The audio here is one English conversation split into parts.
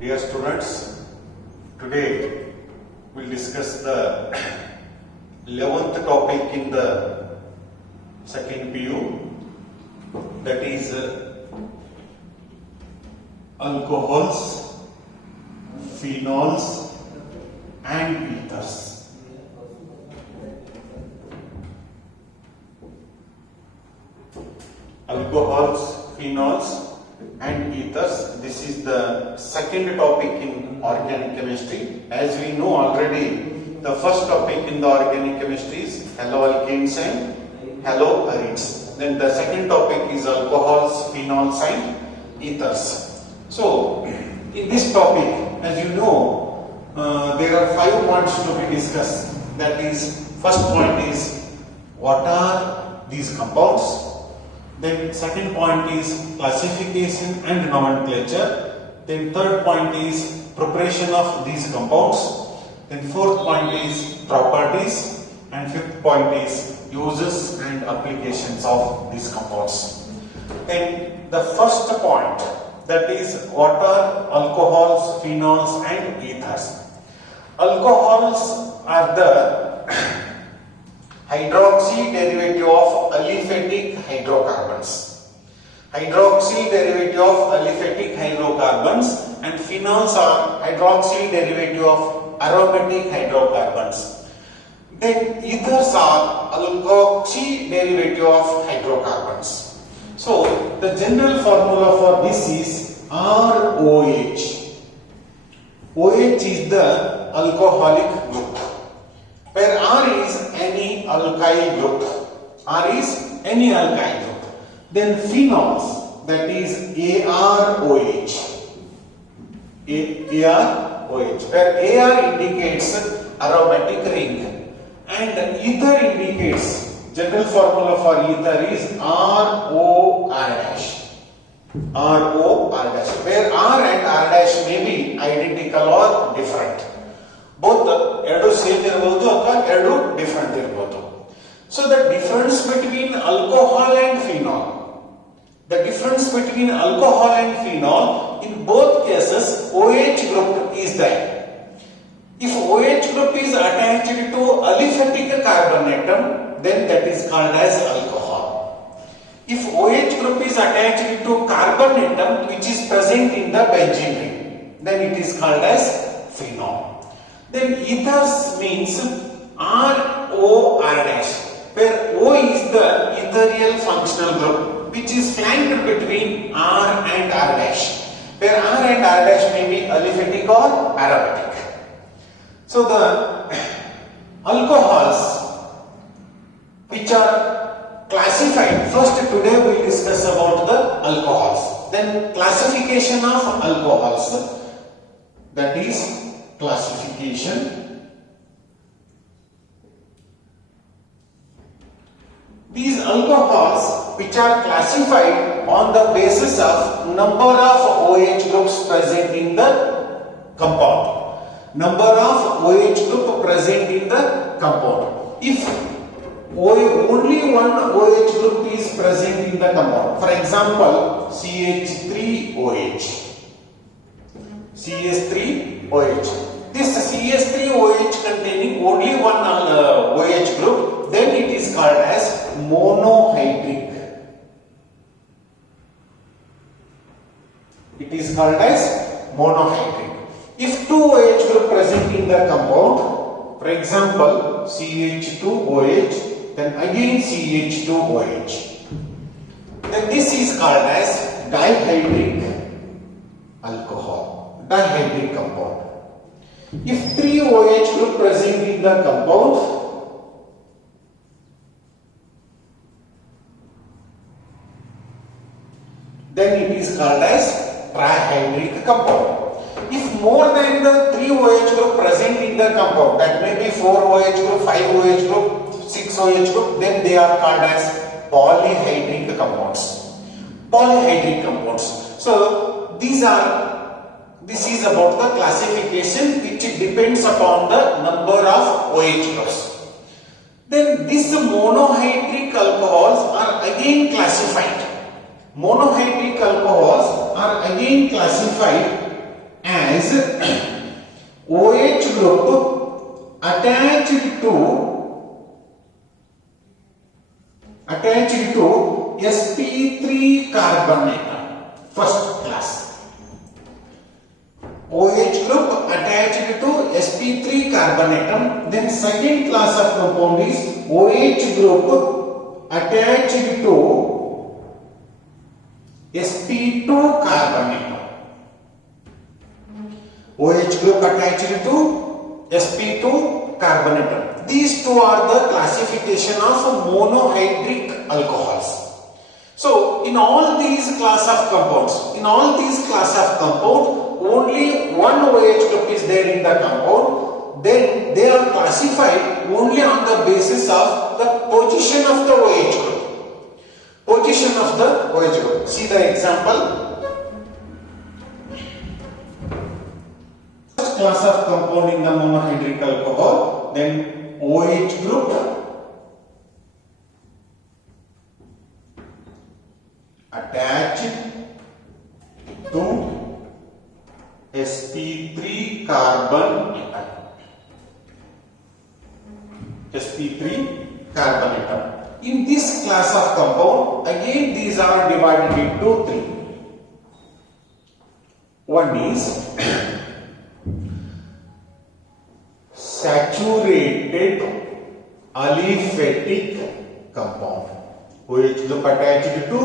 Dear students, today we'll discuss the 11th topic in the second PU, that is alcohols, phenols and ethers. Alcohols, phenols and ethers. This is the second topic in organic chemistry. As we know already, the first topic in the organic chemistry is haloalkanes and haloaryds. Then the second topic is alcohols, phenols and ethers. So, in this topic, as you know, there are 5 points to be discussed. That is, first point is what are these compounds? Then second point is classification and nomenclature. Then third point is preparation of these compounds. Then fourth point is properties. And fifth point is uses and applications of these compounds. Then the first point, that is what are alcohols, phenols and ethers. Alcohols are the hydroxy derivative of aliphatic hydrocarbons. Hydroxy derivative of aliphatic hydrocarbons, and phenols are hydroxy derivative of aromatic hydrocarbons. Then ethers are alkoxy derivative of hydrocarbons. So the general formula for this is ROH. OH is the alcoholic group, where R is any alkyl group. R is any alkyl group. Then phenols, that is AROH. AROH, where AR indicates aromatic ring and ether indicates, general formula for ether is ROR dash. ROR dash, where R and R dash may be identical or different. Both ಎರಡು same ಇರಬಹುದು ಅಥವಾ ಎರಡು different ಇರಬಹುದು. So the difference between alcohol and phenol, in both cases OH group is there. If OH group is attached to aliphatic carbon atom, then that is called as alcohol. If OH group is attached to carbon atom which is present in the benzene ring, then it is called as phenol. Then ethers means ROR dash, where O is the ethereal functional group which is flanked between R and R dash, where R and R dash may be aliphatic or aromatic. So the alcohols which are classified, first today we will discuss about the alcohols, then classification of alcohols, that is classification. These alcohols which are classified on the basis of number of OH groups present in the compound. Number of OH group present in the compound. If only one OH group is present in the compound, for example CH3OH. CH3OH. This CH3OH containing only one OH group, then it is called as monohydric. It is called as monohydric. If two OH group present in the compound, for example CH2OH, then again CH2OH, then this is called as dihydric alcohol. Dihydric compound. If 3 OH group present in the compound, then it is called as trihydric compound. If more than the 3 OH group present in the compound, that may be 4 OH group, 5 OH group, 6 OH group, then they are called as polyhydric compounds. Polyhydric compounds. So this is about the classification which depends upon the number of OH groups. Then these monohydric alcohols are again classified. Monohydric alcohols are again classified as as OH group attached to sp3 carbon atom. First class. OH group attached to sp3 carbon atom. Then second class of compound is OH group attached to sp2 carbon atom. OH group attached to sp2 carbon atom. These two are the classification of monohydric alcohols. So in all these class of compounds, only one OH group is there in the compound. Then they are classified only on the basis of the position of the OH group. See the example. First class of compound in the monohydric alcohol, then OH group attached to sp3 carbon atom. In this class of compound, again these are divided into three. One is saturated aliphatic compound. OH group attached to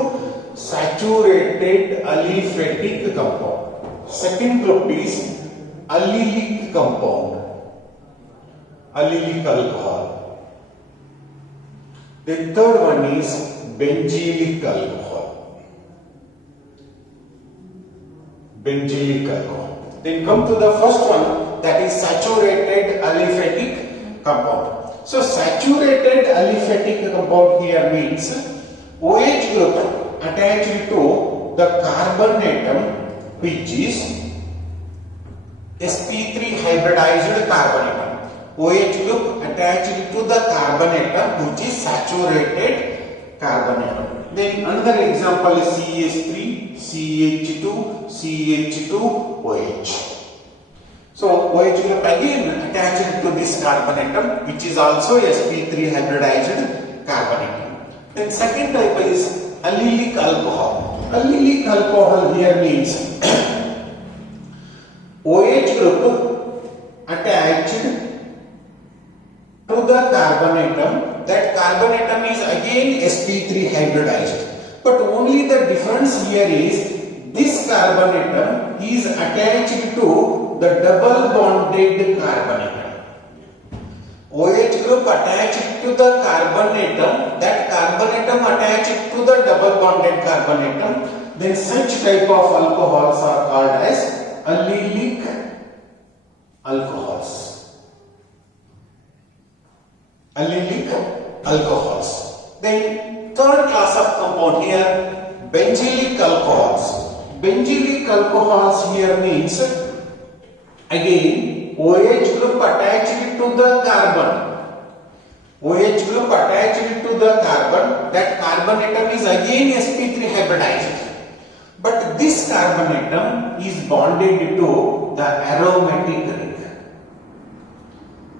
saturated aliphatic compound. Second group is allylic compound, allylic alcohol. The third one is benzylic alcohol. Then come to the first one, that is saturated aliphatic compound. So saturated aliphatic compound here means OH group attached to the carbon atom which is sp3 hybridized carbon atom. OH group attached to the carbon atom which is saturated carbon atom. Then another example is CH3, CH2, CH2, OH. So OH group again attached to this carbon atom which is also sp3 hybridized carbon atom. Then second type is allylic alcohol. Allylic alcohol here means OH group attached to the carbon atom. That carbon atom is again sp3 hybridized. But only the difference here is this carbon atom is attached to the double bonded carbon atom. OH group attached to the carbon atom, that carbon atom attached to the double bonded carbon atom, then such type of alcohols are called as allylic alcohols. Then third class of compound here, benzylic alcohols. Benzylic alcohols here means again OH group attached to the carbon. OH group attached to the carbon, that carbon atom is again sp3 hybridized. But this carbon atom is bonded to the aromatic ring.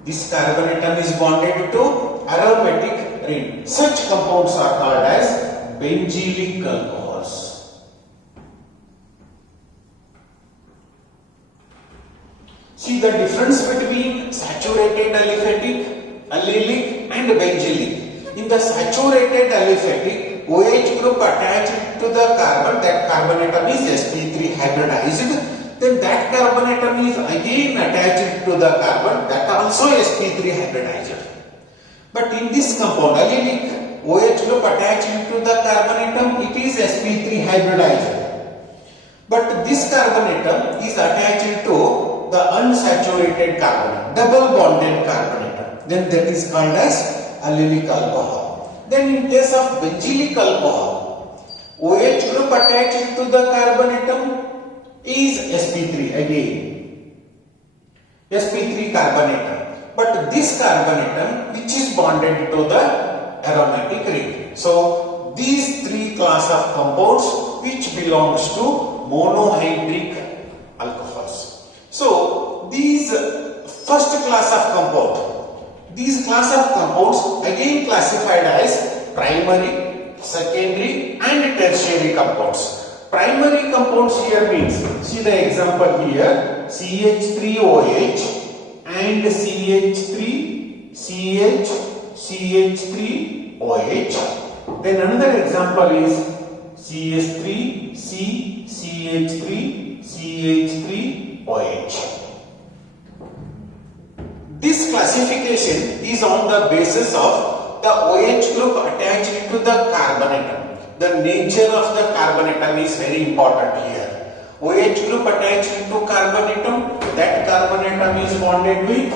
This carbon atom is bonded to aromatic ring. Such compounds are called as benzylic alcohols. See the difference between saturated aliphatic, allylic and benzylic. In the saturated aliphatic, OH group attached to the carbon, that carbon atom is sp3 hybridized. Then that carbon atom is again attached to the carbon, that also sp3 hybridized. But in this compound, allylic, OH group attached to the carbon atom, it is sp3 hybridized. But this carbon atom is attached to the unsaturated carbon, double bonded carbon atom. Then that is called as allylic alcohol. Then in case of benzylic alcohol, OH group attached to the carbon atom is sp3 again, sp3 carbon atom. But this carbon atom which is bonded to the aromatic ring. So these three class of compounds which belongs to monohydric alcohols. class of compound. These class of compounds again classified as primary, secondary and tertiary compounds. Primary compounds here means, see the example here, CH3OH and CH3OH. Then another example is CH3OH. This classification is on the basis of the OH group attached to the carbon atom. The nature of the carbon atom is very important here. OH group attached to carbon atom, that carbon atom is bonded with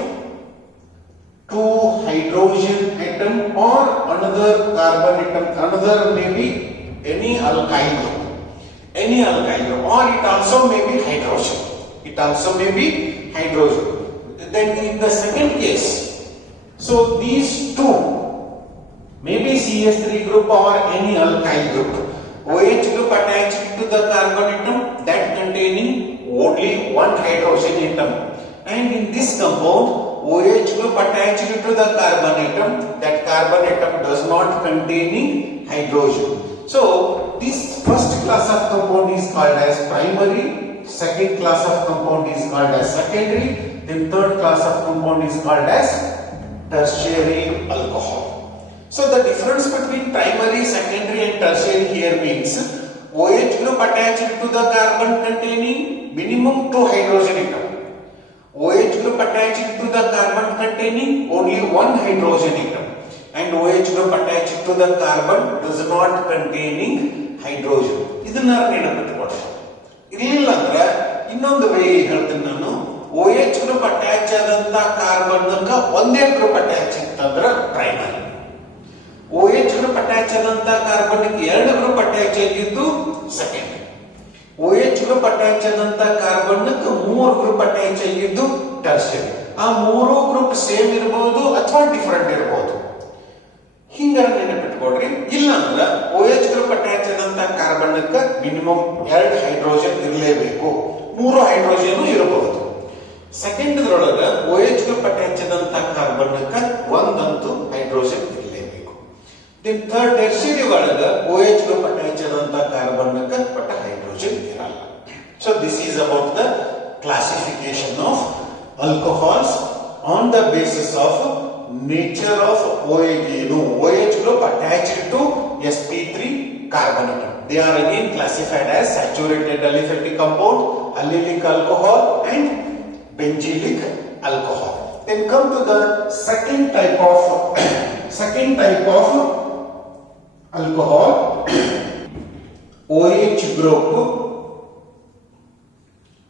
two hydrogen atom or another carbon atom, another maybe any alkyl group, or it also may be hydrogen. Then in the second case, so these two, maybe CH3 group or any alkyl group, OH group attached to the carbon atom that containing only one hydrogen atom, and in this compound OH group attached to the carbon atom, that carbon atom does not containing hydrogen. So this first class of compound is called as primary, second class of compound is called as secondary, then third class of compound is called as tertiary alcohol. So the difference between primary, secondary and tertiary here means OH group attached to the carbon containing minimum 2 hydrogen atom. OH group attached to the carbon containing only one hydrogen atom, and OH group attached to the carbon does not containing hydrogen. ಇದನ್ನ ನೆನಪಿಟ್ಟುಕೊಳ್ಳಿ. ಇರಲಿಲ್ಲ ಅಂದ್ರೆ ಇನ್ನೊಂದು way ಹೇಳ್ತೀನಿ ನಾನು, OH group attach ಆದಂತ carbon ಒಂದೇ group attach ಇತ್ತಂದ್ರೆ primary, OH group attach ಆದಂತ ಕಾರ್ಬನ್ ಎರಡು ಗ್ರೂಪ್ ಅಟ್ಯಾಚ್ ಆಗಿದ್ದು ಸೆಕೆಂಡರಿ, OH ಗ್ರೂಪ್ ಅಟ್ಯಾಚ್ ಆದಂತ ಕಾರ್ಬನ್ ಮೂರು ಗ್ರೂಪ್ ಅಟ್ಯಾಚ್ ಆಗಿದ್ದು ಟರ್ಷರಿ. ಆ ಮೂರು ಗ್ರೂಪ್ ಸೇಮ್ ಇರಬಹುದು ಅಥವಾ ಡಿಫರೆಂಟ್ ಇರಬಹುದು. ಹಿಂಗಾರ ನೆನಪಿಟ್ಕೊಡ್ರಿ. ಇಲ್ಲ ಅಂದ್ರೆ OH ಗ್ರೂಪ್ ಅಟ್ಯಾಚ್ ಆದಂತ ಕಾರ್ಬನ್ ಮಿನಿಮಮ್ 2 ಹೈಡ್ರೋಜನ್ ಇರಲೇಬೇಕು, 3 ಹೈಡ್ರೋಜನ್ ಇರಬಹುದು. ಸೆಕೆಂಡ್ ಒಳಗ OH ಗ್ರೂಪ್ ಅಟ್ಯಾಚ್ ಆದಂತ ಕಾರ್ಬನ್ ಒಂದಂತೂ ಹೈಡ್ರೋಜನ್ ಇರಲೇಬೇಕು. ದೆನ್ ಥರ್ಡ್ ಟೆರ್ಷರಿ ಒಳಗ OH ಗ್ರೂಪ್ ಅಟ್ಯಾಚ್ ಆದಂತ ಕಾರ್ಬನ್ ಬಟ್ ಹೈಡ್ರೋಜನ್ ಇರಲ್ಲ. So this is about the classification of alcohols on the basis of nature of OH group attached to sp3 carbon atom. They are again classified as saturated aliphatic compound, allylic alcohol and benzylic alcohol. Then come to the second type of alcohol, OH group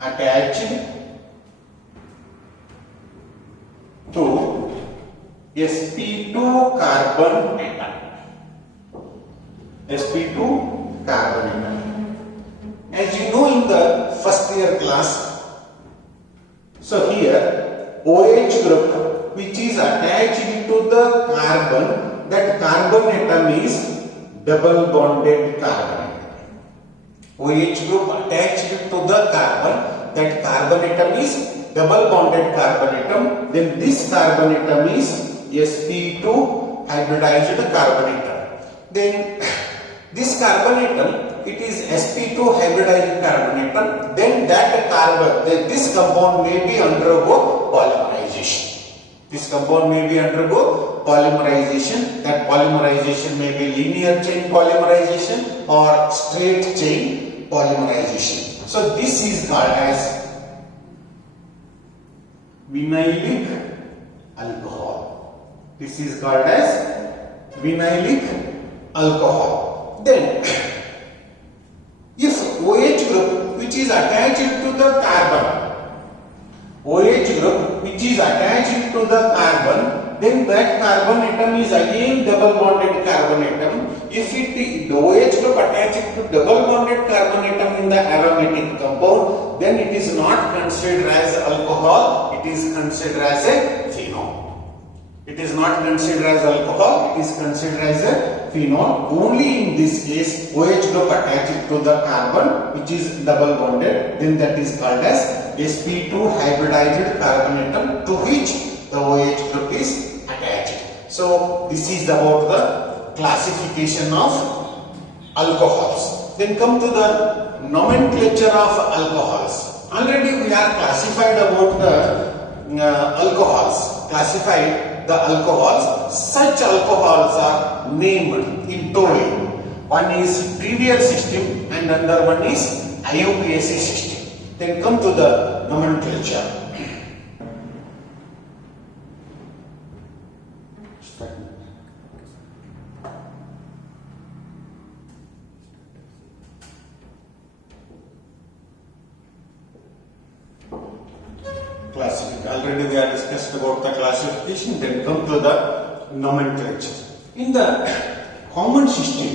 attached to sp2 carbon atom. sp2 carbon atom. As you know in the first year class, so here OH group which is attached to the carbon, that carbon atom is double bonded carbon. OH group attached to the carbon, that carbon atom is double bonded carbon atom. Then this carbon atom is sp2 hybridized carbon atom. Then this carbon atom, it is sp2 hybridized carbon atom. Then that carbon, this compound may be undergo polymerization. This compound may be undergo polymerization. That polymerization may be linear chain polymerization or straight chain polymerization. So this is called as vinylic alcohol. This is called as vinylic alcohol. Then if OH group which is attached to the carbon, OH group which is attached to the carbon, then that carbon atom is again double bonded carbon atom. If the OH group attached to double bonded carbon atom in the aromatic compound, then it is not considered as alcohol, it is considered as a phenol. It is not considered as alcohol, it is considered as a phenol. Only in this case OH group attached to the carbon which is double bonded, then that is called as sp2 hybridized carbon atom, to which the OH group is attached. So this is about the classification of alcohols. Then come to the nomenclature of alcohols. Already we are classified about the alcohols. Classified the alcohols. Such alcohols are named in two ways. One is trivial system and another one is IUPAC system. Then come to the nomenclature. Classification. Already we are discussed about the classification. Then come to the nomenclature. In the common system,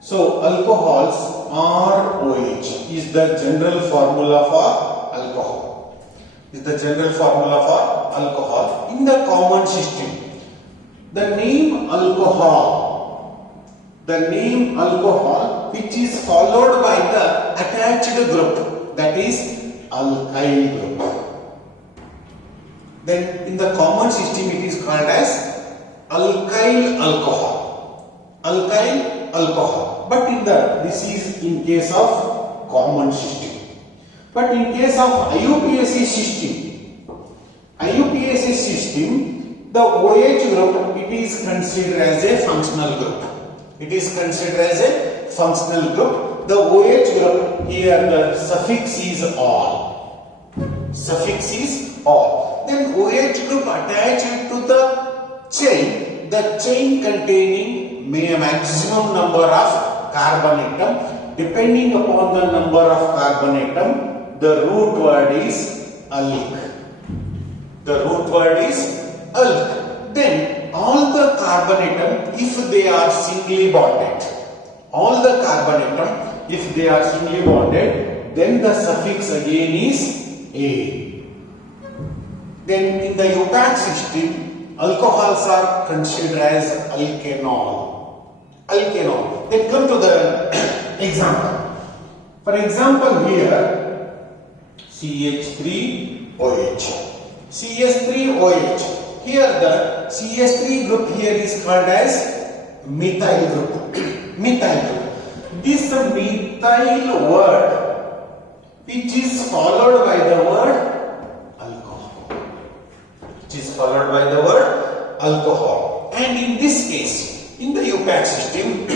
so alcohols ROH is the general formula for alcohol. Is the general formula for alcohol. In the common system, the name alcohol, which is followed by the attached group, that is alkyl group. Then in the common system it is called as alkyl alcohol. Alkyl alcohol. But this is in case of common system. But in case of IUPAC system, the OH group, it is considered as a functional group. It is considered as a functional group. The OH group, here the suffix is all. Suffix is all. Then OH group attached to the chain containing maximum number of carbon atom. Depending upon the number of carbon atom, the root word is alk. The root word is alk. Then all the carbon atom, if they are singly bonded, if they are singly bonded, then the suffix again is A. Then in the UPAC system, alcohols are considered as alkanol. Then come to the example. For example, here CH3OH. CH3OH. Here the CH3 group here is called as methyl group. This methyl word, which is followed by the word alcohol. And in this case, in the UPAC system,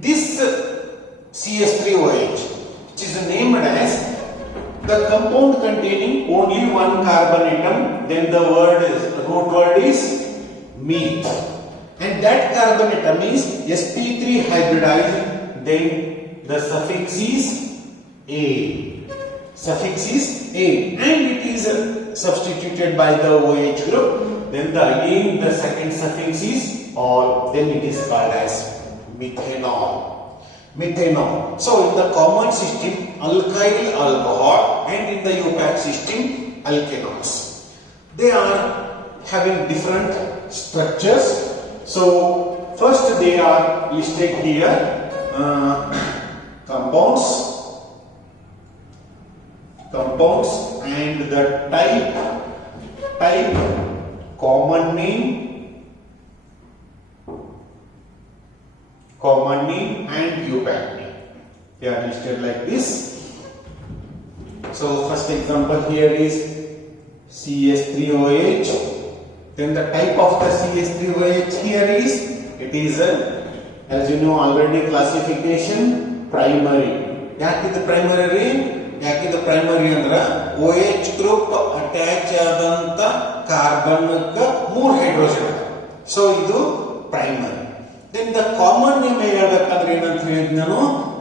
this CH3OH, which is named as the compound containing only one carbon atom, then the root word is meth, and that carbon atom is sp3 hybridized, then the suffix is A. And it is substituted by the OH group, then again the second suffix is all, then it is called as methanol. So in the common system, alkyl alcohol, and in the UPAC system, alkanols. They are having different structures. So first they are listed here, compounds and the type, common name and UPAC name. They are listed like this. So first example here is CH3OH. Then the type of the CH3OH here is, it is as you know already, classification primary. Yaki the primary andra OH group attach adanta carbon ka 3 hydrogen. So idu primary. Then the common name ಹೇಳಬೇಕಾದ್ರೆ ಏನಂತ ಹೇಳಿದ್ದೆ ನಾನು,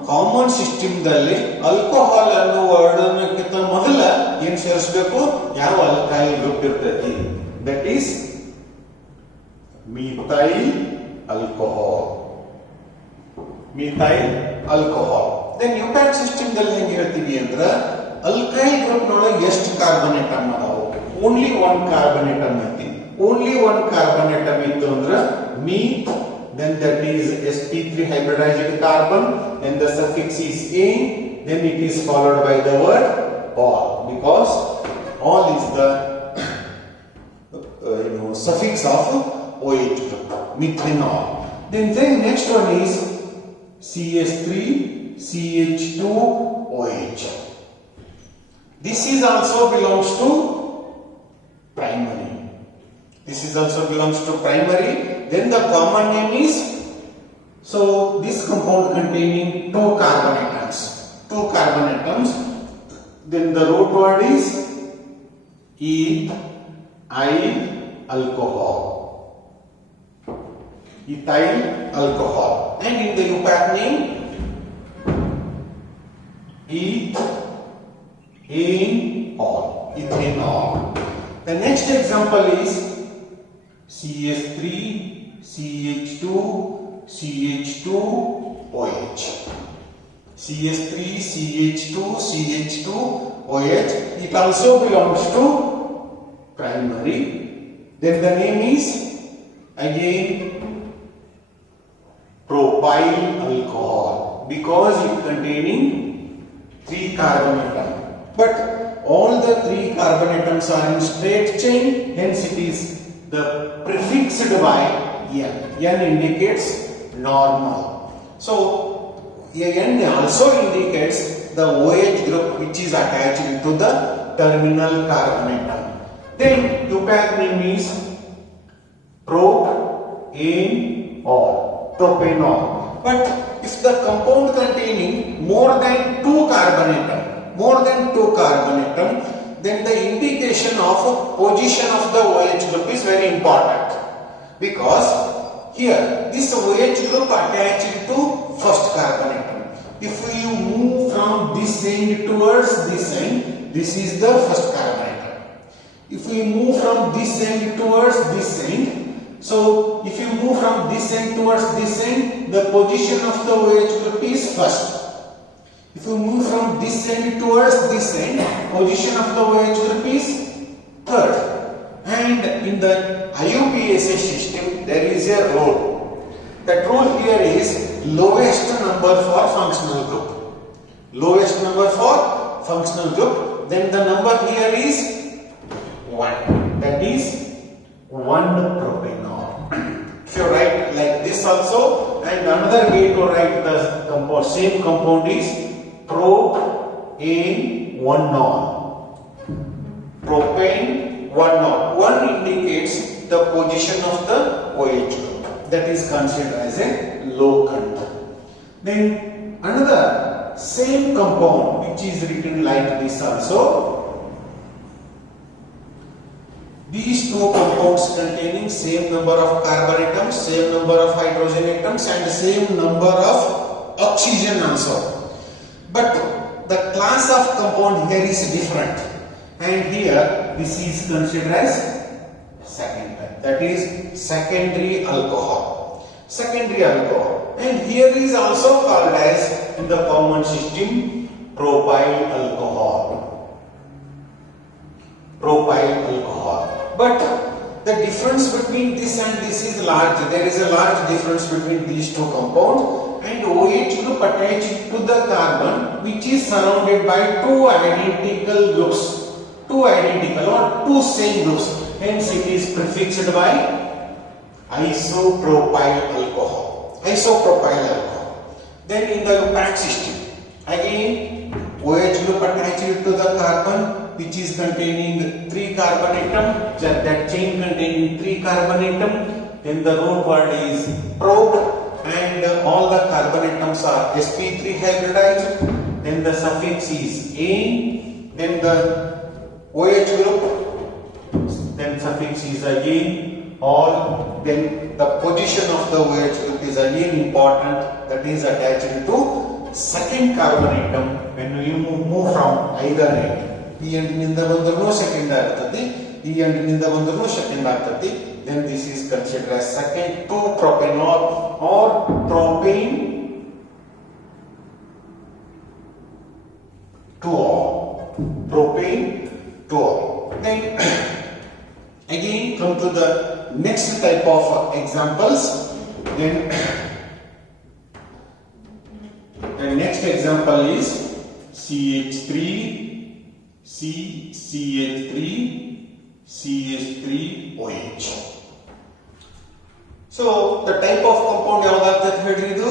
common system ದಲ್ಲಿ alcohol ಅನ್ನೋ word ಅನ್ನಕ್ಕಿಂತ ಮೊದಲ ಏನು ಸೇರಿಸಬೇಕು, ಯಾವ ಆಲ್ಕೈಲ್ ಗ್ರೂಪ್ ಇರ್ತೈತಿ, that is methyl alcohol. Then UPAC system ದಲ್ಲಿ ಹೆಂಗೆ ಹೇಳ್ತೀವಿ ಅಂದ್ರೆ, ಆಲ್ಕೈಲ್ ಗ್ರೂಪ್ ನೊಳಗೆ ಎಷ್ಟು ಕಾರ್ಬನ್ ಆಟಮ್ ಅದಾವು, ಓನ್ಲಿ ಒನ್ ಕಾರ್ಬನ್ ಆಟಮ್ ಐತಿ. ಓನ್ಲಿ ಒನ್ ಕಾರ್ಬನ್ ಆಟಮ್ ಇತ್ತು ಅಂದ್ರೆ ಮೀತ್, then that is sp3 hybridized carbon, then the suffix is A, then it is followed by the word all, because all is the case of OH group, methanol. Then next one is CH3, CH2OH. This is also belongs to primary. This is also belongs to primary. Then the common name is, so this compound containing two carbon atoms. Two carbon atoms. Then the root word is ethyl alcohol. Ethyl alcohol. And in the UPAC name, ethanol. The next example is CH3, CH2, CH2OH. CH3, CH2, CH2OH. It also belongs to primary. Then the name is again propyl alcohol because it containing 3 carbon atoms. But all the 3 carbon atoms are in straight chain, hence it is the prefixed by N. N indicates normal. So N also indicates the OH group which is attached to the terminal carbon atom. Then UPAC name is propanol. But if the compound containing more than 2 carbon atom, then the indication of position of the OH group is very important, because here this OH group attached to first carbon atom. If you move from this end towards this end, this is the first carbon atom. If we move from this end towards this end, so if you move from this end towards this end, the position of the OH group is first. If you move from this end towards this end, position of the OH group is third. And in the IUPAC system, there is a rule. That rule here is lowest number for functional group. Lowest number for functional group. Then the number here is 1. That is 1 propanol. If you write like this also, and another way to write the compound, same compound is propanol. Propane-1-nol. 1 indicates the position of the OH group. That is considered as a locant. Then another same compound which is written like this also. These two compounds containing same number of carbon atoms, same number of hydrogen atoms and same number of oxygen also. But the class of compound here is different. And here this is considered as second type. That is secondary alcohol. Secondary alcohol. And here is also called as, in the common system, propyl alcohol. Propyl alcohol. But the difference between this and this is large. There is a large difference between these two compounds. And OH group attached to the carbon which is surrounded by 2 identical groups. 2 identical or 2 same groups. Hence it is prefixed by isopropyl alcohol. Isopropyl alcohol. Then in the UPAC system, again OH group attached to the carbon which is containing 3 carbon atom. That chain containing 3 carbon atom. Then the root word is prop, and all the carbon atoms are sp3 hybridized. Then the suffix is ane. Then the OH group, then suffix is again all. Then the position of the OH group is again important, that is attached to second carbon atom when you move from either end. E ಅಂಟಿನಿಂದ ಬಂದರೂ second ಆಗ್ತದೆ, ಈ ಅಂಟಿನಿಂದ ಬಂದರೂ second ಆಗ್ತದೆ. Then this is considered as second 2-propanol or propane 2-ol. Propane 2-ol. Then again come to the next type of examples. Then the next example is CH3, CH3, CH3OH. So the type of compound ಯಾವ್ದಾಗ್ತೈತಿ ಹೇಳ್ರಿ ಇದು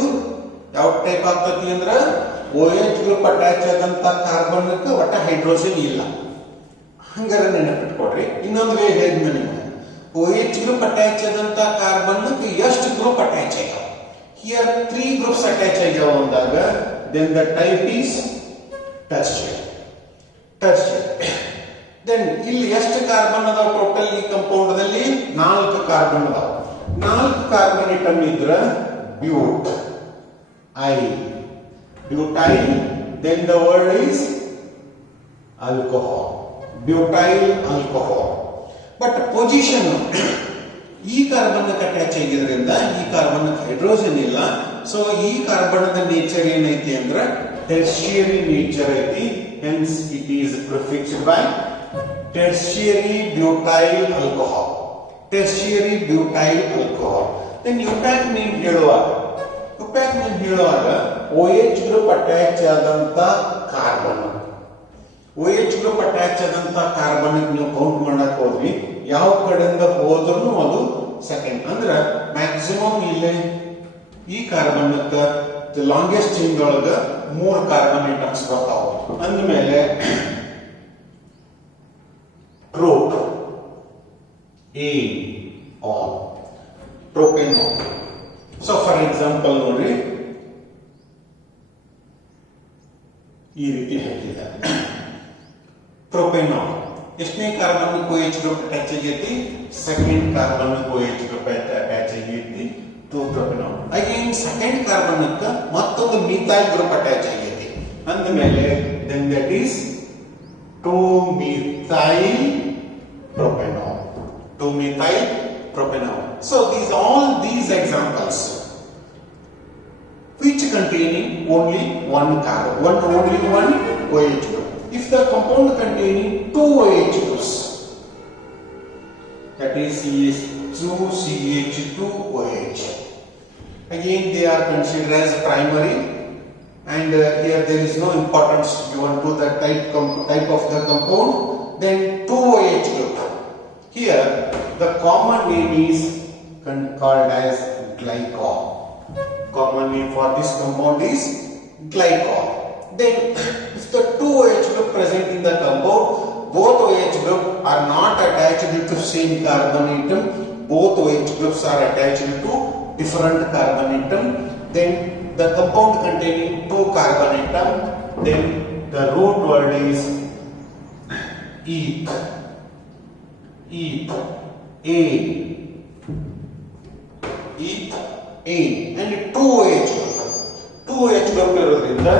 ಯಾವ type ಆಗ್ತೈತಿ ಅಂದ್ರ OH group attach ಆದಂತ carbon ಒಟ್ಟ hydrogen ಇಲ್ಲ ಹಂಗಾರೆ ನೆನಪಿಟ್ಕೊಡ್ರಿ ಇನ್ನೊಂದು ವೇ ಹೇಳಿದ್ನ ನಿಮ್ಗೆ OH ಗ್ರೂಪ್ ಅಟ್ಯಾಚ್ ಆದಂತ ಕಾರ್ಬನ್ ಎಷ್ಟು ಗ್ರೂಪ್ ಅಟ್ಯಾಚ್ ಆಗ್ಯಾವ ಹಿಯರ್ 3 ಗ್ರೂಪ್ಸ್ ಅಟ್ಯಾಚ್ ಆಗ್ಯಾವ ಅಂದಾಗ then the type is tertiary then ಇಲ್ಲಿ ಎಷ್ಟು ಕಾರ್ಬನ್ ಅದಾವ ಟೋಟಲ್ ಈ ಕಂಪೌಂಡ್ ದಲ್ಲಿ 4 ಕಾರ್ಬನ್ ಅದಾವ 4 ಕಾರ್ಬನ್ ಐಟಮ್ ಇದ್ರ butyl then the word is alcohol butyl alcohol but position ಈ ಕಾರ್ಬನ್ ಅಟ್ಯಾಚ್ ಆಗಿದ್ರಿಂದ ಈ ಕಾರ್ಬನ್ ಹೈಡ್ರೋಜನ್ ಇಲ್ಲ ಸೊ ಈ ಕಾರ್ಬನ್ ನೇಚರ್ ಏನೈತಿ ಅಂದ್ರ ಟೆರ್ಷಿಯರಿ ನೇಚರ್ ಐತಿ hence it is prefixed by tertiary butyl alcohol then UPAC name ಹೇಳುವಾಗ OH ಗ್ರೂಪ್ ಅಟ್ಯಾಚ್ ಆದಂತ ಕಾರ್ಬನ್ OH ಗ್ರೂಪ್ ಅಟ್ಯಾಚ್ ಆದಂತ ಕಾರ್ಬನ್ ನೀವು ಕೌಂಟ್ ಮಾಡಕ್ ಹೋದ್ರಿ ಯಾವ ಕಡೆಯಿಂದ ಹೋದ್ರೂ ಅದು ಸೆಕೆಂಡ್ ಅಂದ್ರ ಮ್ಯಾಕ್ಸಿಮಮ್ ಇಲ್ಲಿ ಈ ಕಾರ್ಬನ್ ಲಾಂಗೆಸ್ಟ್ ಚೈನ್ ಒಳಗ 3 ಕಾರ್ಬನ್ ಐಟಮ್ಸ್ ಬರ್ತಾವ ಅಂದ್ಮೇಲೆ ಟ್ರೋಪ್ ಪ್ರೋಪೆನಾಲ್ ಸೊ ಫಾರ್ ಎಕ್ಸಾಂಪಲ್ ನೋಡ್ರಿ ಈ ರೀತಿ ಹಾಕಿದ್ದಾರೆ ಪ್ರೋಪೆನಾಲ್ ಎಷ್ಟನೇ ಕಾರ್ಬನ್ OH ಗ್ರೂಪ್ ಅಟ್ಯಾಚ್ ಆಗೈತಿ second carbon OH group attach ಆಗೈತಿ ಟು ಪ್ರೋಪೆನಾಲ್ ಅಗೇನ್ ಸೆಕೆಂಡ್ ಕಾರ್ಬನ್ ಮತ್ತೊಂದು ಮಿಥೈಲ್ ಗ್ರೂಪ್ ಅಟ್ಯಾಚ್ ಆಗೈತಿ ಅಂದಮೇಲೆ then that is 2-methyl propanol so these examples which containing only one carbon only one OH group if the compound containing 2 OH groups that is CH2CH2OH again they are considered as primary and here there is no importance given to the type of the compound then 2 OH group here the common name is called as glycol common name for this compound is glycol then if the 2 OH group present in the compound both OH group are not attached to same carbon atom both OH groups are attached to different carbon atom then the compound containing 2 carbon atom then the root word is eth and 2 OH group ಇರೋದ್ರಿಂದ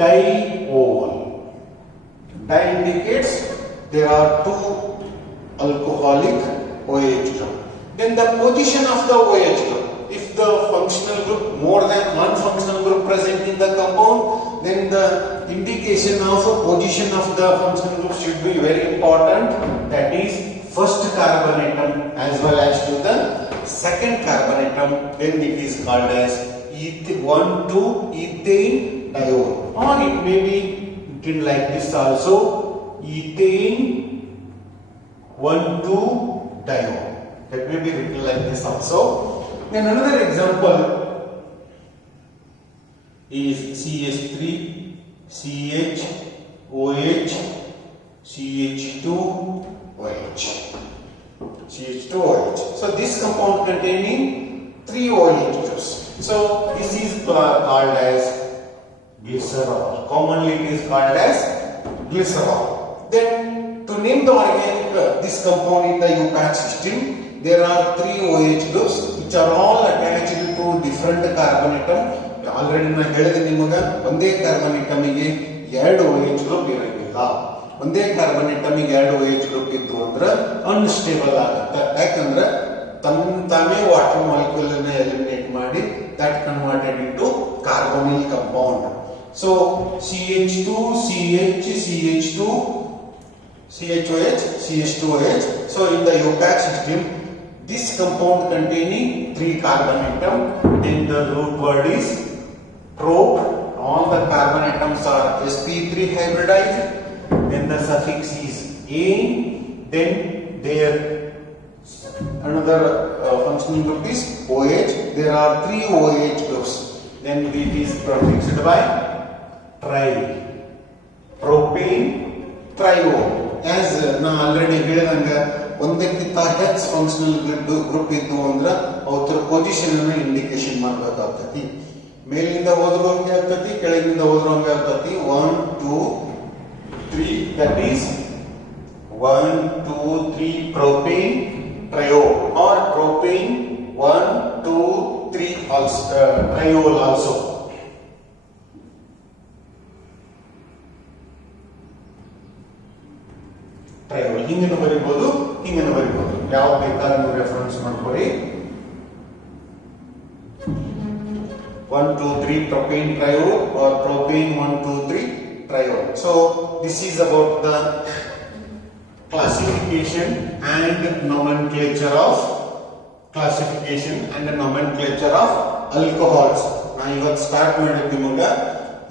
diol di indicates there are 2 alcoholic OH group then the position of the OH group if the functional group more than one functional group present in the compound then the indication of position of the functional group should be very important that is first carbon atom as well as to the second carbon atom then it is called as 1,2-ethane diol or it may be written like this also ethane 1,2-diol that may be written like this also. Then another example is CH3 CH CH2OH so this compound containing 3 OH groups so this is called as glycerol commonly it is called as glycerol then to name the organic this compound in the UPAC system there are 3 OH groups which are all attached to different carbon atom already na ಹೇಳಿದೆ ನಿಮಗೆ ಒಂದೇ carbon atom ಗೆ 2 OH group ಇರಲಿಲ್ಲ ಒಂದೇ carbon atom ಗೆ 2 OH group ಇತ್ತು ಅಂದ್ರೆ unstable ಆಗುತ್ತೆ ಯಾಕಂದ್ರೆ ತಾನೇ ವಾಟರ್ ಮಾಲಿಕ್ಯೂಲ್ ಅನ್ನು ಎಲಿಮಿನೇಟ್ ಮಾಡಿ that converted into carbonyl compound so CH2 CH CH2 CHOH CH2OH so in the UPAC system this compound containing 3 carbon atom then the root word is prop all the carbon atoms are sp3 hybridized then the suffix is ane then their another functional group is OH. There are 3 OH groups. Then it is prefixed by tri. Propane, trio. As na already ಹೇಳಿದಂಗ ಒಂದಕ್ಕಿಂತ ಹೆಚ್ಚು functional group ಇದ್ದು ಅಂದ್ರೆ ಅವರ position ಅನ್ನು indication ಮಾಡಬೇಕಾಗ್ತತಿ. ಮೇಲಿಂದ ಹೋದ್ರು ಹಂಗೆ ಆಗ್ತತಿ, ಕೆಳಗಿಂದ ಹೋದ್ರು ಹಂಗೆ ಆಗ್ತತಿ. 1 2 3 that is 1 2 3 propane trio or propane 1 2 3 also triol also. triol ಹಿಂಗನ್ನು ಬರೀಬಹುದು, ಹಿಂಗನ್ನು ಬರೀಬಹುದು, ಯಾವ್ದು ಬೇಕಾದ್ರೂ ನೀವು ರೆಫರೆನ್ಸ್ ಮಾಡ್ಕೊಳ್ಳಿ. 1 2 3 propane triol or propane 1 2 3 triol. So this is about the classification and nomenclature of alcohols. ನಾ ಇವತ್ತು ಸ್ಟಾರ್ಟ್ ಮಾಡಿದ್ವಿ ನಿಮಗೆ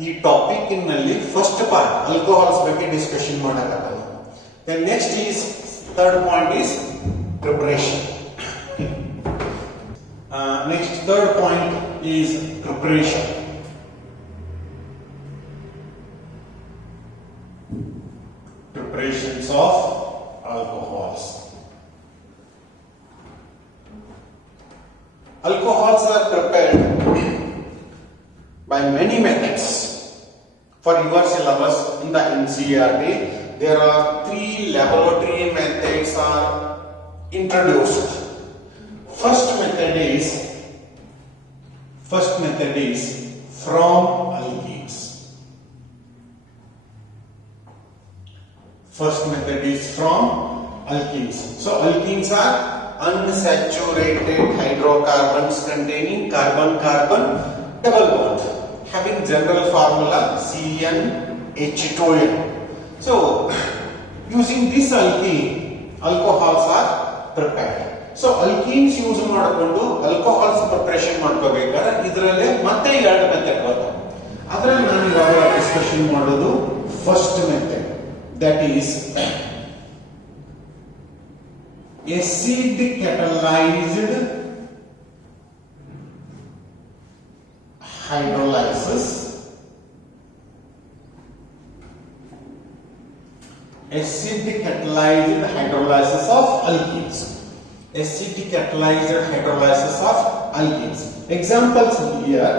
ಈ ಟಾಪಿಕ್ ನಲ್ಲಿ ಫಸ್ಟ್ ಪಾರ್ಟ್ ಆಲ್ಕೋಹಾಲ್ಸ್ ಬಗ್ಗೆ discussion ಮಾಡಕತ್ತಲ್ಲ. Then next is third point is preparation. Next third point is preparation. Preparations of alcohols. Alcohols are prepared by many methods. For your syllabus in the NCERT, there are 3 laboratory methods are introduced. First method is from alkenes. First method is from alkenes. So alkenes are unsaturated hydrocarbons containing carbon-carbon double bond, having general formula CnH2n. So using this alkene, alcohols are prepared. So alkenes use ಮಾಡಿಕೊಂಡು alcohols preparation ಮಾಡ್ಕೋಬೇಕಾದ್ರೆ ಇದರಲ್ಲಿ ಮತ್ತೆ 2 method ಬರ್ತವೆ. ಅದರಲ್ಲಿ ನಾನು ಇವಾಗ discussion ಮಾಡೋದು first method, that is acid catalyzed hydrolysis. Acid catalyzed hydrolysis of alkenes. Acid catalyzed hydrolysis of alkenes. Examples here: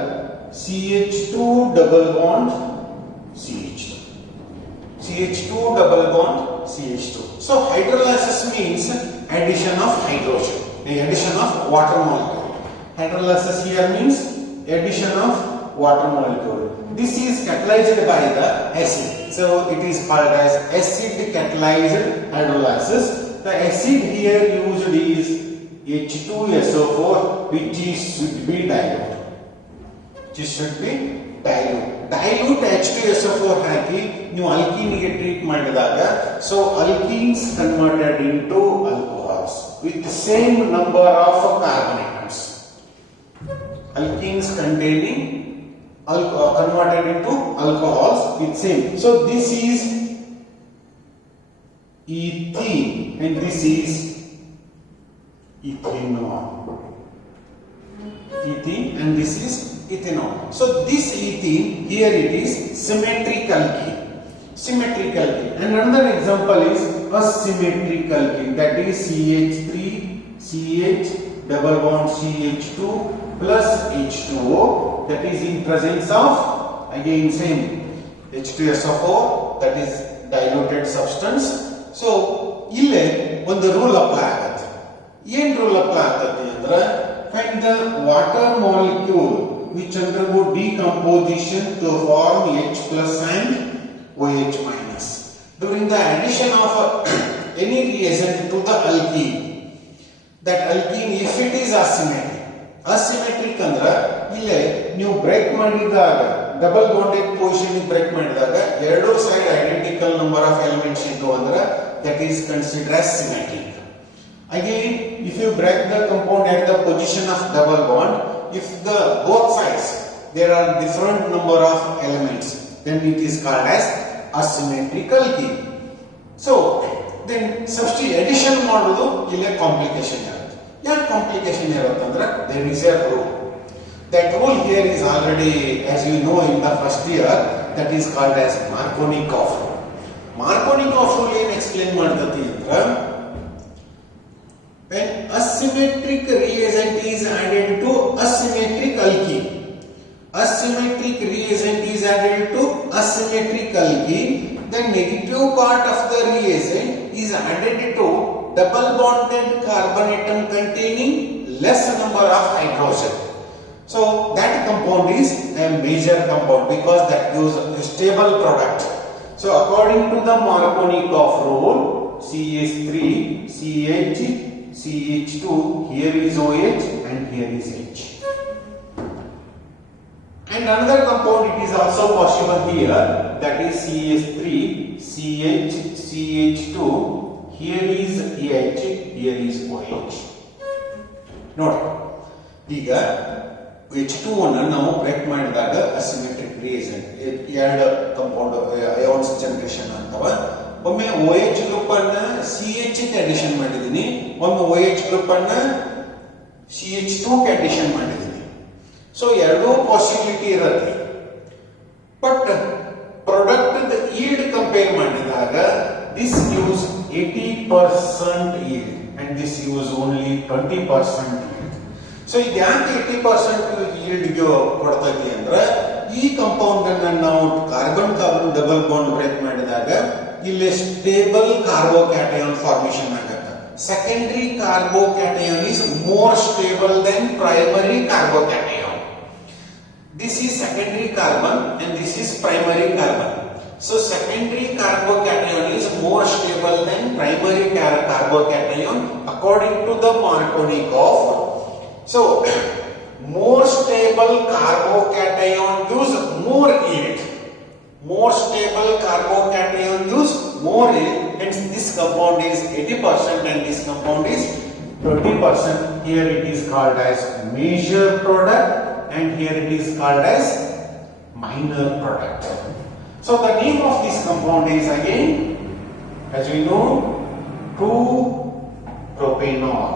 CH2 double bond CH2, CH2 double bond CH2. So hydrolysis means addition of hydrogen, the addition of water molecule. Hydrolysis here means addition of water molecule. This is catalyzed by the acid, so it is called as acid catalyzed hydrolysis. The acid here used is H2SO4, which should be dilute. Dilute H2SO4 ಹಾಕಿ ನೀವು alkene treat ಮಾಡಿದಾಗ, so alkenes converted into alcohols with the same number of carbon atoms. Alkenes containing converted into alcohols with same. So this is ethene and this is ethanol. Ethene and this is ethanol. So this ethene here it is symmetrical key. And another example is asymmetrical key, that is CH3 CH double bond CH2 plus H2O, that is in presence of again same H2SO4, that is diluted substance. So ಇಲ್ಲಿ ಒಂದು rule apply ಆಗುತ್ತೆ. ಏನ್ rule apply ಆಗುತ್ತೆ ಅಂದ್ರೆ, find the water molecule which undergo decomposition to form H plus and OH minus. During the addition of any reagent to the alkene, that alkene if it is asymmetric ಅಂದ್ರೆ ಇಲ್ಲಿ ನೀವು break ಮಾಡಿದಾಗ double bonded position break ಮಾಡಿದಾಗ ಎರಡೂ side identical number of elements ಇತ್ತು ಅಂದ್ರೆ that is considered as symmetric. Again, if you break the compound at the position of double bond, if the both sides there are different number of elements, then it is called as asymmetrical alkene. So then substitute addition ಮಾಡೋದು ಇಲ್ಲಿ complication ಆಗುತ್ತೆ. ಯಾಕೆ complication ಇರುತ್ತಂದ್ರೆ there is a rule. That rule here is already, as you know, in the first year, that is called as Markovnikov rule. Markovnikov rule ಏನು explain ಮಾಡ್ತತಿ ಅಂದ್ರೆ when asymmetric reagent is added to asymmetric alkene, asymmetric reagent is added to asymmetric alkene, the negative part of the reagent is added to double bonded carbon atom containing less number of hydrogen. So that compound is a major compound because that gives a stable product. So according to the Markovnikov rule, CH3, CH, CH2, here is OH and here is H. And another compound it is also possible here, that is CH3, CH, CH2, here is H, here is OH. Note, ಈಗ H2 ಅನ್ನು ನಾವು break ಮಾಡಿದಾಗ asymmetric reagent ಎರಡು compound ions generation ಅಂತವ. ಒಮ್ಮೆ OH group ಅನ್ನ CH ಗೆ addition ಮಾಡಿದೀನಿ, ಒಮ್ಮೆ OH ಗ್ರೂಪ್ ಅನ್ನ CH2 ಗೆ ಅಡಿಷನ್ ಮಾಡಿದೀನಿ. ಸೊ ಎರಡೂ ಪಾಸಿಬಿಲಿಟಿ ಇರುತ್ತೆ. ಬಟ್ ಪ್ರಾಡಕ್ಟ್ ಈಲ್ಡ್ ಕಂಪೇರ್ ಮಾಡಿದಾಗ this gives 80% yield and this gives only 20% yield. So ಇದು ಯಾಕೆ 80% yield ಕೊಡ್ತೈತಿ ಅಂದ್ರೆ ಈ ಕಂಪೌಂಡ್ ಅನ್ನ ನಾವು carbon carbon double bond break ಮಾಡಿದಾಗ ಇಲ್ಲಿ ಸ್ಟೇಬಲ್ ಕಾರ್ಬೋಕ್ಯಾಟಯಾನ್ ಫಾರ್ಮೇಷನ್ ಆಗುತ್ತೆ. Secondary carbocation is more stable than primary carbocation. This is secondary carbon and this is primary carbon. So secondary carbocation is more stable than primary carbocation according to the Markovnikov. So more stable carbocation gives more yield. More stable carbocation gives more yield. Hence this compound is 80% and this compound is 20%. Here it is called as major product and here it is called as minor product. So the name of this compound is again, as we know, 2-propanol.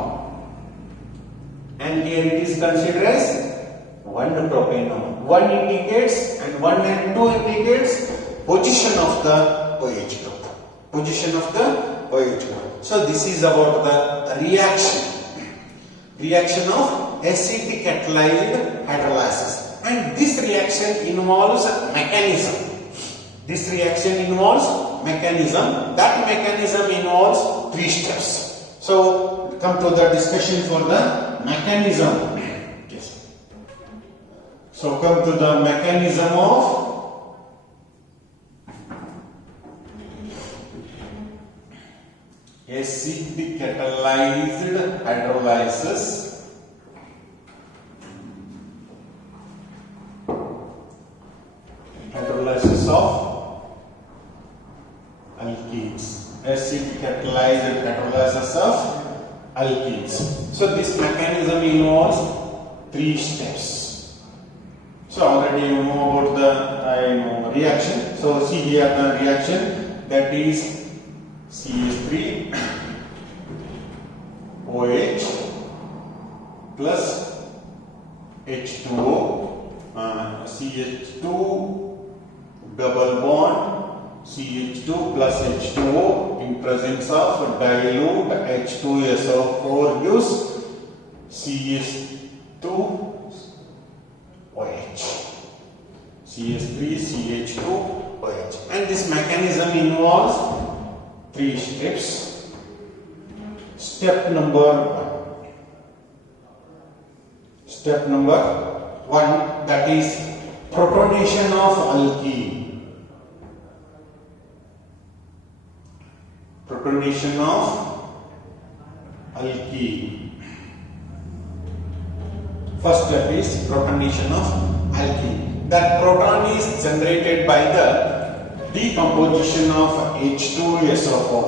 And here it is considered as 1-propanol. 1 indicates and 1 and 2 indicates position of the OH group. Position of the OH group. So this is about the reaction. Reaction of acid catalyzed hydrolysis. And this reaction involves mechanism. This reaction involves mechanism. That mechanism involves 3 steps. So come to the discussion for the mechanism. Yes. So come to the mechanism of acid catalyzed hydrolysis. Hydrolysis of alkenes. Acid catalyzed hydrolysis of alkenes. So this mechanism involves 3 steps. So already you know about the reaction. So see here the reaction, that is CH3 OH plus H2O, CH2 double bond CH2 plus H2O in presence of dilute H2SO4 gives CH2OH, CH3 CH2OH. And this mechanism involves 3 steps. Step number 1, that is protonation of alkene. Protonation of alkene. First step is protonation of alkene. That proton is generated by the decomposition of H2SO4.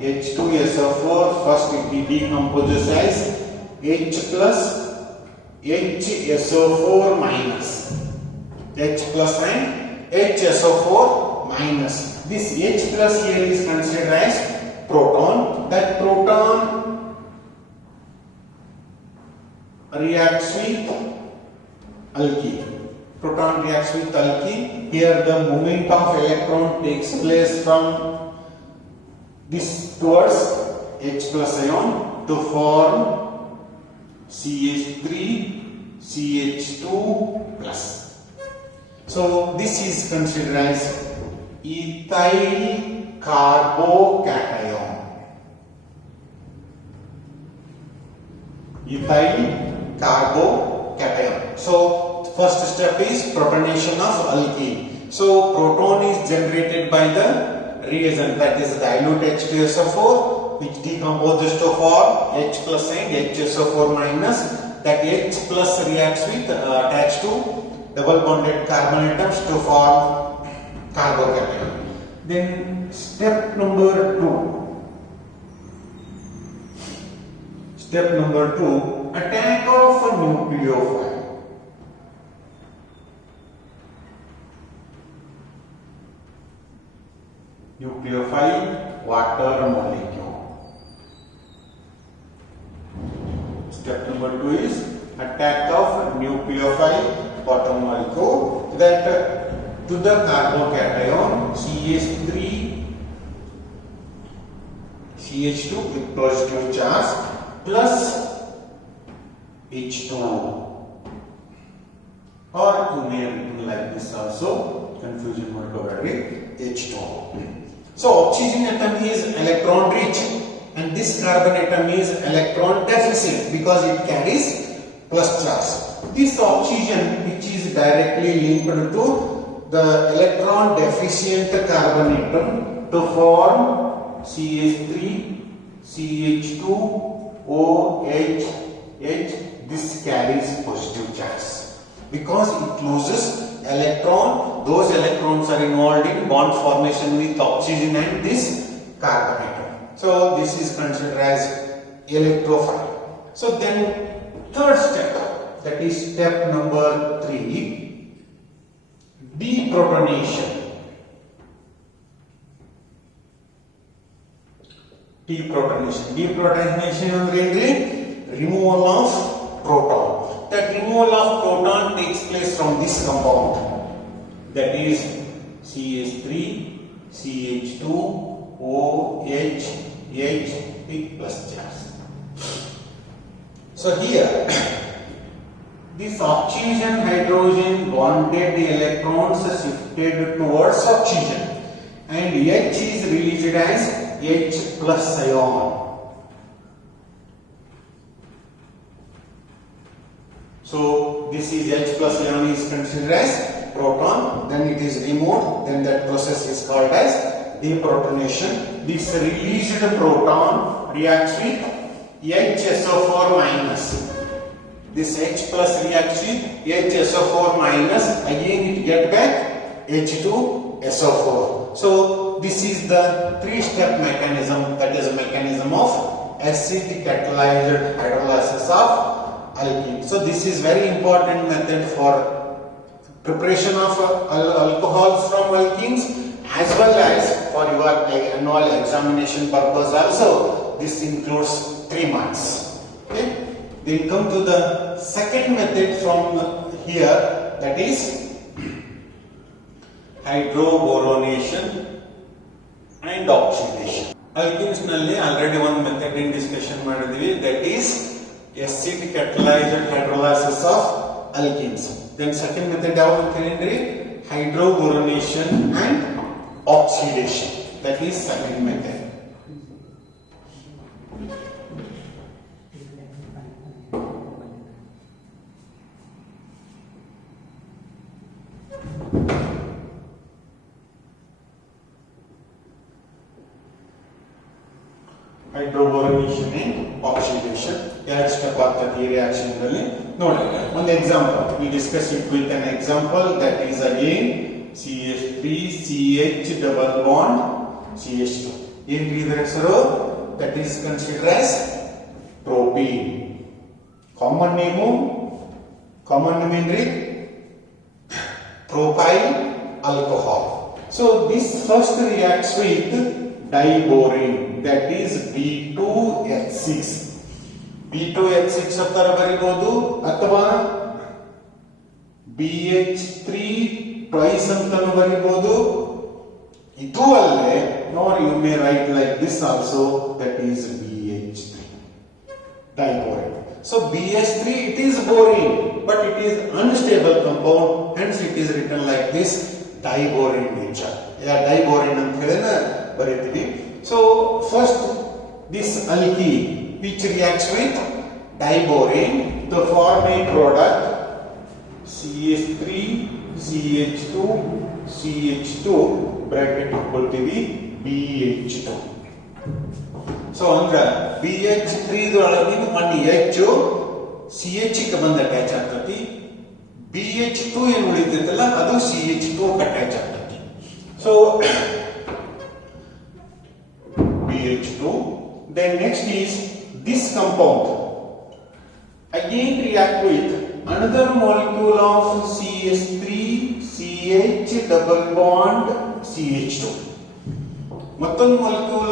H2SO4 first it decomposes as H plus HSO4 minus. H plus and HSO4 minus. This H plus here is considered as proton. That proton reacts with alkene. Proton reacts with alkene. Here the movement of electron takes place from this towards H plus ion to form CH3 CH2 plus. So this is considered as ethyl carbocation. Ethyl carbocation. So first step is protonation of alkene. So proton is generated by the reagent, that is dilute H2SO4, which decomposes to form H plus and HSO4 minus. That H plus reacts with attached to double bonded carbon atoms to form carbocation. Then step number 2. Step number 2, attack of a nucleophile. Nucleophile water molecule. Step number 2 is attack of nucleophile water molecule, that to the carbocation CH3 CH2 with positive charge plus H2, or you may have written like this also, confusion word over it, H2. So oxygen atom is electron rich and this carbon atom is electron deficient because it carries plus charge. This oxygen, which is directly linked to the electron deficient carbon atom to form CH3 CH2 OH, this carries positive charge because it loses electron. Those electrons are involved in bond formation with oxygen and this carbon atom. So this is considered as electrophile. So then third step, that is step number 3, deprotonation. Deprotonation ಅಂದ್ರೆ removal of proton. That removal of proton takes place from this compound, that is CH3 CH2 OH H with plus charge. So here this oxygen hydrogen bonded electrons shifted towards oxygen and H is released as H plus ion. So this is H plus ion is considered as proton, then it is removed, then that process is called as deprotonation. This released proton reacts with HSO4 minus. This H plus reacts with HSO4 minus, again it get back H2SO4. So this is the 3-step mechanism, that is a mechanism of acid catalyzed hydrolysis of alkene. So this is very important method for preparation of alcohols from alkenes as well as for your annual examination purpose also. This includes 3 months. Okay. Then come to the second method from here, that is hydroboronation and oxidation. Alkenes nalli already one method in discussion madidvi, that is acid catalyzed hydrolysis of alkenes. Then second method yavu kalendri hydroboronation and oxidation, that is second method. Hydroboronation and oxidation, ಎರಡು step ಆಗ್ತದೆ ಈ reaction ನಲ್ಲಿ ನೋಡಿ. ಒಂದು example we discuss it with an example, that is again CH3 CH double bond CH2. ಏನ್ರಿ ಇದರ ಹೆಸರು? That is considered as propene. Common name ಏನ್ರಿ? Propyl alcohol. So this first reacts with diborane, that is B2H6. B B2H6 ತರ ಬರಿಬಹುದು ಅಥವಾ BH3 twice ಅಂತಾನು ಬರಿಬಹುದು. ಇದು ಅಲ್ಲೇ ನೋಡಿ, you may write like this also, that is BH3 diborane. So BH3 it is borane but it is unstable compound, hence it is written like this, diborane nature. Yeah, diborane ಅಂತ ಹೇಳಿನ ಬರೀತೀವಿ. So first this alkene which reacts with diborane to form a product CH3 CH2 CH2 bracket ಹಾಕೊಳ್ತೀವಿ BH2. So ಅಂದ್ರೆ BH3 ಒಳಗಿನ ಒಂದು H CH ಗೆ ಬಂದು attach ಆಗ್ತತಿ, BH2 ಏನು ಉಳಿತೈತಲ್ಲ ಅದು CH2 ಅಟ್ಯಾಚ್ ಆಗ್ತತಿ. So BH2. Then next is this compound again react with another molecule of CH3 CH double bond CH2. ಮತ್ತೊಂದು ಮಾಲಿಕ್ಯೂಲ್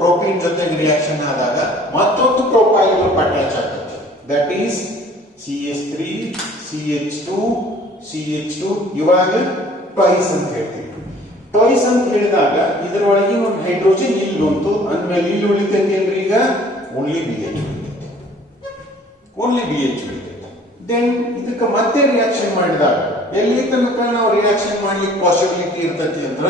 ಪ್ರೋಪೀನ್ ಜೊತೆಗೆ ರಿಯಾಕ್ಷನ್ ಆದಾಗ ಮತ್ತೊಂದು ಪ್ರೊಪೈಲ್ ಗ್ರೂಪ್ ಅಟ್ಯಾಚ್ ಆಗ್ತದೆ, that is CH3 CH2 CH2. ಇವಾಗ twice ಅಂತ ಹೇಳ್ತೀವಿ. Twice ಅಂತ ಹೇಳಿದಾಗ ಇದರೊಳಗೆ ಒಂದು ಹೈಡ್ರೋಜನ್ ಇಲ್ಲಿ ಉಂಟು ಅಂದ್ಮೇಲೆ ಇಲ್ಲಿ ಉಳಿತೈತೆ ಏನ್ರಿ, ಈಗ ಓನ್ಲಿ BH ಉಳಿತೈತೆ. ದೆನ್ ಇದಕ್ಕೆ ಮತ್ತೆ ರಿಯಾಕ್ಷನ್ ಮಾಡಿದಾಗ ಎಲ್ಲಿ ತನಕ ನಾವು ರಿಯಾಕ್ಷನ್ ಮಾಡ್ಲಿಕ್ಕೆ ಪಾಸಿಬಿಲಿಟಿ ಇರ್ತೈತಿ ಅಂದ್ರ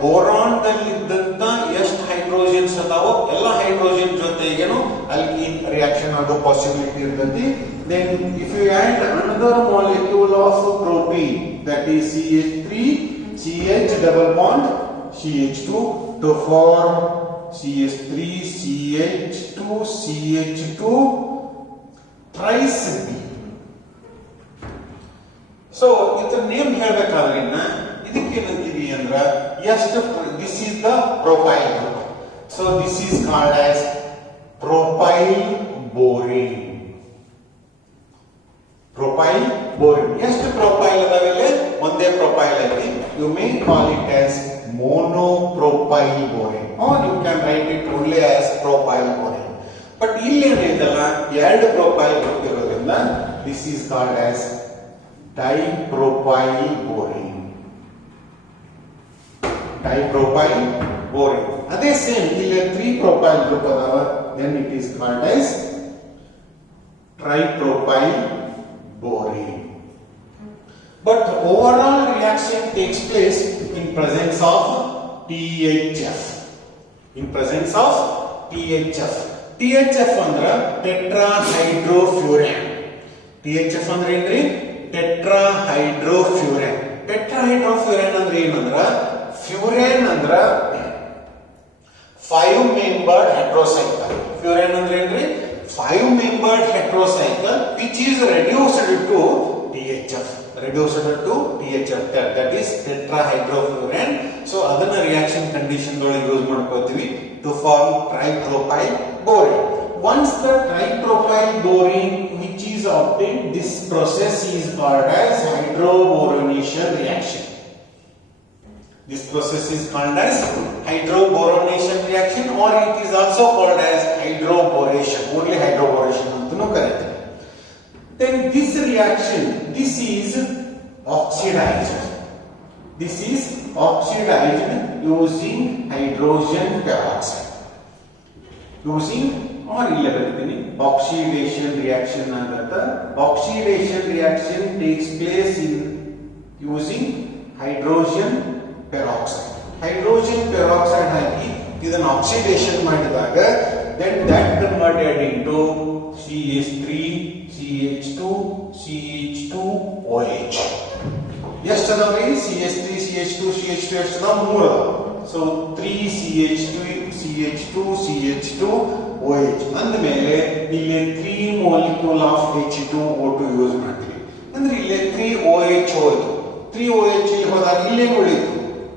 ಬೋರಾನ್ ದಲ್ಲಿದ್ದಂತ ಎಷ್ಟು ಹೈಡ್ರೋಜನ್ಸ್ ಅದಾವೋ ಎಲ್ಲ ಹೈಡ್ರೋಜನ್ ಜೊತೆಗೇನು ಅಲ್ಕೀನ್ ರಿಯಾಕ್ಷನ್ ಆಗೋ ಪಾಸಿಬಿಲಿಟಿ ಇರ್ತೈತಿ. Then if you add another molecule of propene that is CH3 CH double bond CH2 to form CH3 CH2 CH2 thrice B. So ಇದರ ನೇಮ್ ಹೇಳಬೇಕಾದ್ರೆ ಇದಕ್ಕೆ ಏನಂತೀವಿ ಅಂದ್ರ ಎಷ್ಟು, this is the propyl group. So this is called as propyl borane. Propyl borane ಎಷ್ಟು propyl ಅದಾವಿಲ್ಲ, ಒಂದೇ propyl ಐತಿ. You may call it as monopropyl borane or you can write it only as propyl borane. But ಇಲ್ಲಿ ಏನೈತಲ್ಲ ಎರಡು propyl group ಇರೋದ್ರಿಂದ this is called as dipropyl borane. Dipropyl borane. ಅದೇ same ಇಲ್ಲಿ 3 ಪ್ರೊಪೈಲ್ ಗ್ರೂಪ್ ಅದಾವ, then it is called as tripropyl borane. But overall reaction takes place in presence of THF. In presence of THF. THF ಅಂದ್ರೆ tetrahydrofuran. THF ಅಂದ್ರೆ ಏನ್ರಿ, ಟೆಟ್ರಾಹೈಡ್ರೋಫ್ಯೂರಾನ್. ಟೆಟ್ರಾಹೈಡ್ರೋಫ್ಯೂರಾನ್ ಅಂದ್ರೆ ಏನಂದ್ರ, ಫ್ಯೂರಾನ್ ಅಂದ್ರ 5 membered ಹೆಟ್ರೋಸೈಕಲ್. ಫ್ಯೂರಾನ್ ಅಂದ್ರೆ ಏನ್ರಿ, 5 membered ಹೆಟ್ರೋಸೈಕಲ್ which is reduced to THF. Reduced to THF, that is tetrahydrofuran. So ಅದನ್ನ reaction condition ಒಳಗೆ ಯೂಸ್ ಮಾಡ್ಕೋತೀವಿ to form tripropyl borane. Once the tripropyl borane which is obtained, this process is called as hydroboronation reaction. This process is called as hydroboronation reaction, or it is also called as hydroboration. Only hydroboration antanu kareetare. Then this reaction, this is oxidized. This is oxidized using hydrogen peroxide. Using or ಇಲ್ಲಿ ಬರೀತೀನಿ oxidation reaction ಅಂತ. Oxidation reaction takes place in using hydrogen peroxide. Hydrogen peroxide ಹಾಕಿ ಇದನ್ನ oxidation ಮಾಡಿದಾಗ then that converted into CH3 CH2 CH2OH. ಎಷ್ಟು ಅದಾವ್ರಿ, CH3 CH2 CH2 ಎಷ್ಟು ಅದಾವ, 3 ಅದಾವ. So 3 CH2 CH2 CH2OH ಅಂದಮೇಲೆ ಇಲ್ಲಿ 3 molecule of H2O2 ಯೂಸ್ ಮಾಡ್ತೀವಿ. ಅಂದ್ರೆ ಇಲ್ಲಿ 3OH ಹೋಯ್ತು. 3OH ಇಲ್ಲಿ ಹೋದಾಗ ಇಲ್ಲೇ ಉಳಿತು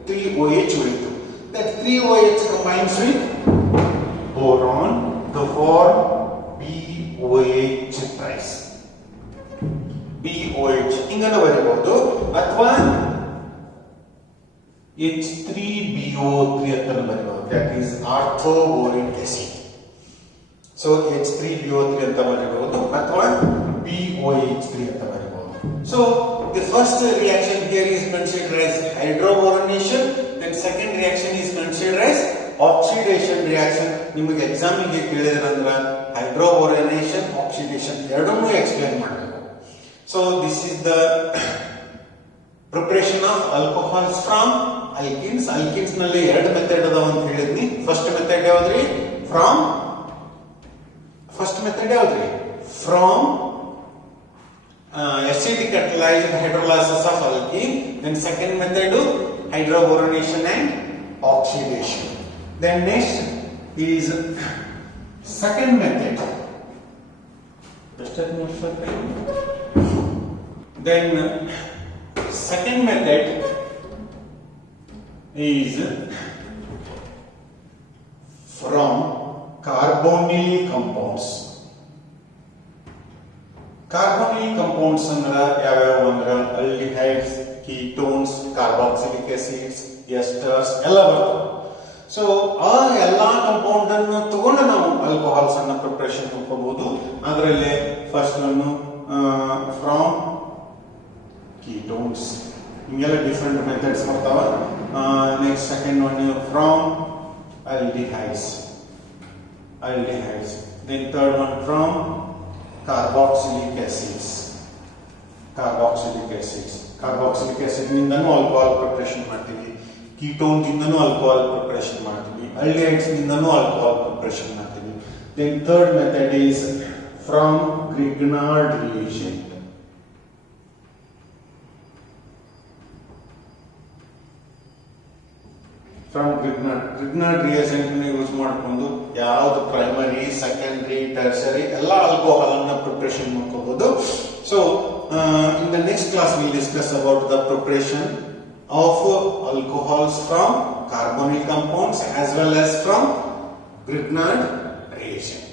3OH ಉಳಿತು. That 3OH combines with boron to form BOH thrice. BOH ಹಿಂಗನ ಬರೀಬಹುದು, ಅಥವಾ H3BO3 ಅಂತ ಬರೀಬಹುದು, that is orthoboric acid. So H3BO3 ಅಂತ ಬರೆಯಬಹುದು ಅಥವಾ BOH3 ಅಂತ ಬರೆಯಬಹುದು. So the first reaction here is considered as hydroboronation, then second reaction is considered as oxidation reaction. ನಿಮಗೆ exam ಗೆ ಕೇಳಿದ್ರಂದ್ರ hydroboronation, oxidation ಎರಡನ್ನೂ ಎಕ್ಸ್ಪ್ಲೇನ್ ಮಾಡಬೇಕು. So this is the preparation of alcohols from alkenes. Alkenes ನಲ್ಲಿ ಎರಡು method ಅದಾವ ಅಂತ ಹೇಳಿದ್ನಿ. First method ಯಾವ್ದ್ರಿ? From acidic catalyzed hydrolysis of alkene. Then second method hydroboronation and oxidation. Then next is second method. Then second method is from carbonyl compounds. Carbonyl compounds ಅಂದ್ರ ಯಾವ್ಯಾವ ಅಂದ್ರ aldehydes, ketones, carboxylic acids, esters ಎಲ್ಲ ಬರ್ತವೆ. So ಆ ಎಲ್ಲಾ compound ಅನ್ನು ತಗೊಂಡು ನಾವು ಆಲ್ಕೋಹಾಲ್ಸ್ ಅನ್ನ ಪ್ರಿಪರೇಷನ್ ಮಾಡ್ಕೋಬಹುದು. ಅದರಲ್ಲಿ ಫಸ್ಟ್ ಒನ್ ಫ್ರಮ್ ketones, ಹಿಂಗೆಲ್ಲ ಡಿಫರೆಂಟ್ ಮೆಥಡ್ಸ್ ಬರ್ತಾವ. Next second one from aldehydes, then third one from carboxylic acids. Carboxylic acid ನಿಂದನೂ ಆಲ್ಕೋಹಾಲ್ ಪ್ರಿಪರೇಷನ್ ಮಾಡ್ತೀವಿ, ketones ಇಂದನೂ ಆಲ್ಕೋಹಾಲ್ ಪ್ರಿಪರೇಷನ್ ಮಾಡ್ತೀವಿ, aldehydes ನಿಂದನೂ ಆಲ್ಕೋಹಾಲ್ ಪ್ರಿಪರೇಷನ್ ಮಾಡ್ತೀವಿ. Then third method is from Grignard reagent. From Grignard reagent use ಮಾಡಿಕೊಂಡು ಯಾವ್ದು primary, secondary, tertiary ಎಲ್ಲ alcohol ಅನ್ನ ಪ್ರಿಪರೇಷನ್ ಮಾಡ್ಕೋಬಹುದು. So in the next class we'll discuss about the preparation of alcohols from carbonyl compounds as well as from Grignard reagent.